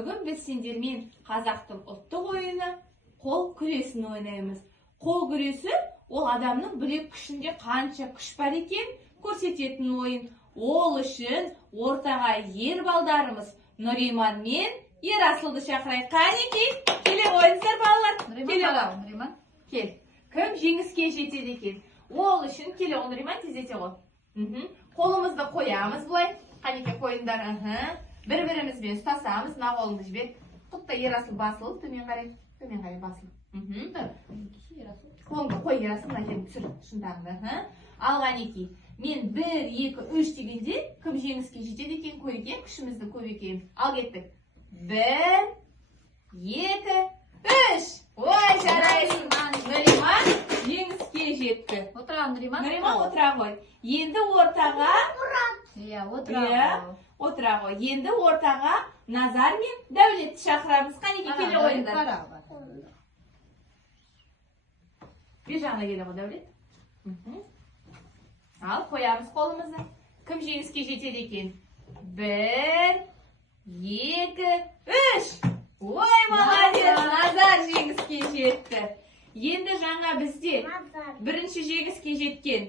Бүгін біз сендермен қазақтың ұлттық ойыны қол күресін ойнаймыз. Қол күресі ол адамның білек күшінде қанша күш бар екен көрсететін ойын. Ол үшін ортаға ер балдарымыз Нұриман мен Ерасылды шақырайық. Қанекей, келе ойыныздар балалар. Нұриман, кел. Кім жеңіске жетеді екен? Ол үшін келе ол Нұриман тездете ғой. Қолымызды қоямыз былай. Қанекей қойындар. Бір-бірімізбен ұстасамыз, мына қолыңды жібер. Құтта Ерасыл басылып, төмен қарай басылып. Қолыңды қой Ерасыл, мына жерін түсір шынтағыңды. Ал Қанекей, мен 1, 2, 3 дегенде кім жеңіске жетеді екен көреке, күшімізді көп екен. Ал кеттік. 1, 2, 3. Ой, жарайсың. Нұриман жеңіске жетті. Отыра, Нұриман. Нұриман отыра ғой. Енді ортаға отыра ғой. Енді ортаға Назар мен Дәулетті шақырамыз. Қанекей, келе ойындар. Бер жағына келе ғой Дәулет. Ал, қоямыз қолымызды. Кім жеңіске жетеді екен? 1, 2, 3. Ой, молодец, Назар жеңіске жетті. Енді жаңа бізде бірінші жеңіске жеткен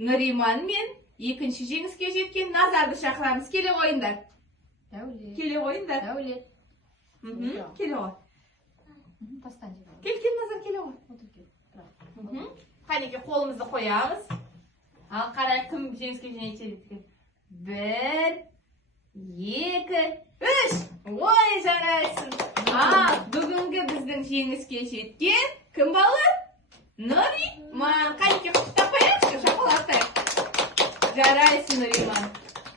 Нұриман мен екінші жеңіске жеткен Назарды шақырамыз. Келе ойындар. Келе ойындар. Дәулет. Келе ой. Кел, Назар, келе ой. Қанекей, қолымызды қоямыз. Ал қарай, кім жеңіске жетеді екен? 1, 2, 3. Ой, жарайсың. Бүгінгі біздің жеңіске жеткен